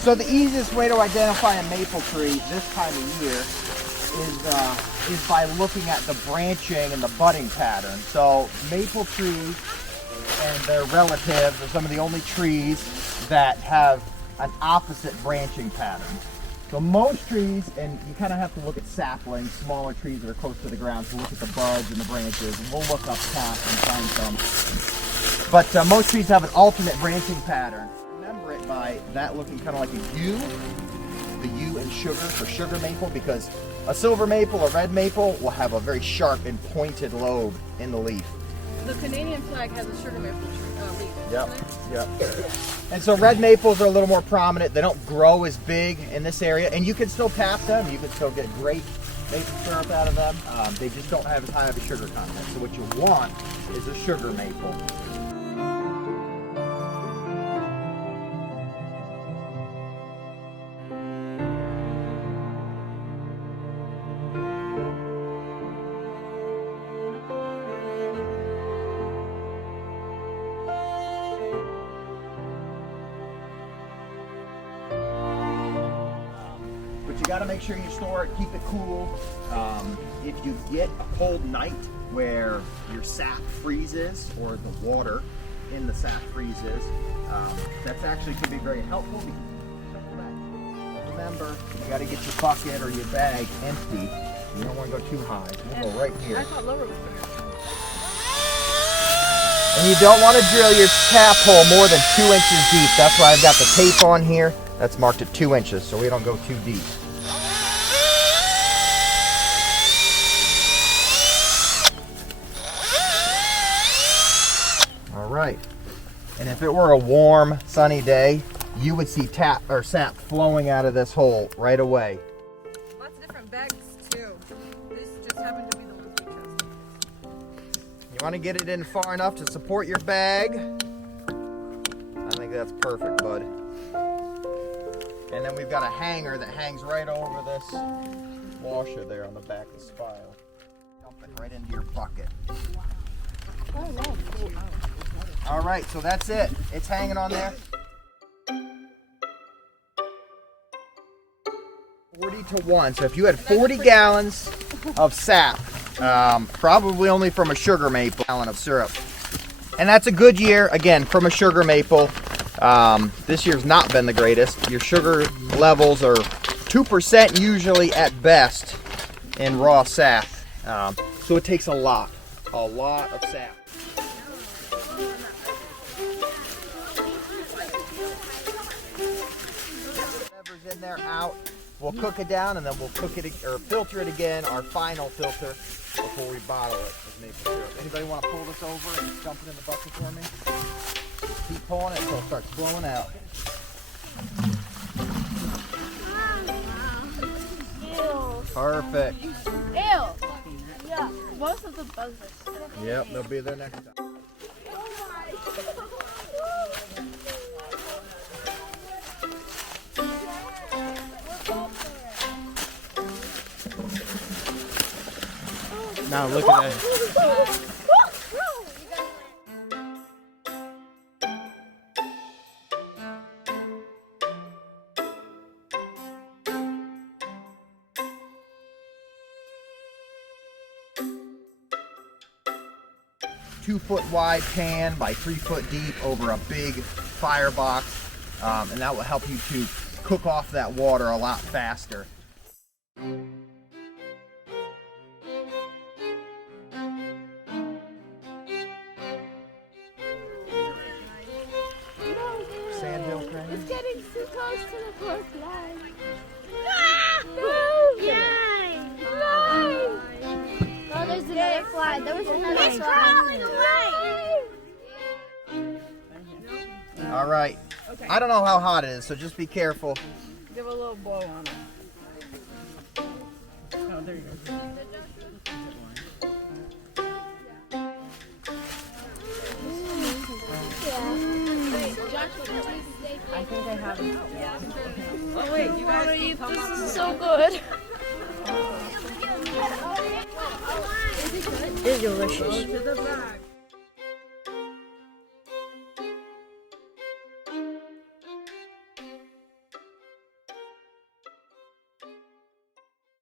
So the easiest way to identify a maple tree this time of year is by looking at the branching and the budding pattern. So maple trees and their relatives are some of the only trees that have an opposite branching pattern. So most trees, and you kind of have to look at saplings, smaller trees that are close to the ground, to look at the buds and the branches, and we'll look up top and find some. But most trees have an alternate branching pattern. Remember it by that looking kind of like a U, the U in sugar for sugar maple, because a silver maple or red maple will have a very sharp and pointed lobe in the leaf. The Canadian flag has a sugar maple leaf. Yep. And so red maples are a little more prominent. They don't grow as big in this area, and you can still tap them. You can still get great maple syrup out of them. They just don't have as high of a sugar content. So what you want is a sugar maple. But you got to make sure you store it, keep it cool. If you get a cold night where your sap freezes or the water in the sap freezes, that's actually could be very helpful. Remember, you got to get your bucket or your bag empty. You don't want to go too high. We'll go right here. I thought lower was better. And you don't want to drill your tap hole more than 2 inches deep. That's why I've got the tape on here. That's marked at 2 inches, so we don't go too deep. All right. And if it were a warm, sunny day, you would see tap or sap flowing out of this hole right away. Lots of different bags too. This just happened to be the ones we chose. You want to get it in far enough to support your bag. I think that's perfect, bud. And then we've got a hanger that hangs right over this washer there on the back of the spile. Dump it right into your bucket. All right, so that's it. It's hanging on there. 40 to 1. So if you had 40 gallons of sap, probably only from a sugar maple, gallon of syrup. And that's a good year, again, from a sugar maple. This year's not been the greatest. Your sugar levels are 2% usually at best in raw sap. So it takes a lot of sap. Whatever's in there out. We'll cook it down and then we'll cook it or filter it again, our final filter, before we bottle it with maple syrup. Anybody want to pull this over and dump it in the bucket for me? Just keep pulling it until it starts flowing out. Ew. Perfect. Ew. Yeah. Most of the bugs are sick. Yep, they'll be there next time. Now look at that. 2-foot wide pan by 3 foot deep over a big firebox, and that will help you to cook off that water a lot faster. Sandhill crane? It's getting too close to the coastline. Oh, there's another fly. There was another fly. It's crawling away. All right. Okay. I don't know how hot it is, so just be careful. Give a little blow on it. Oh, there you go. Oh wait, you guys This come on. is so good. It's delicious. To the back.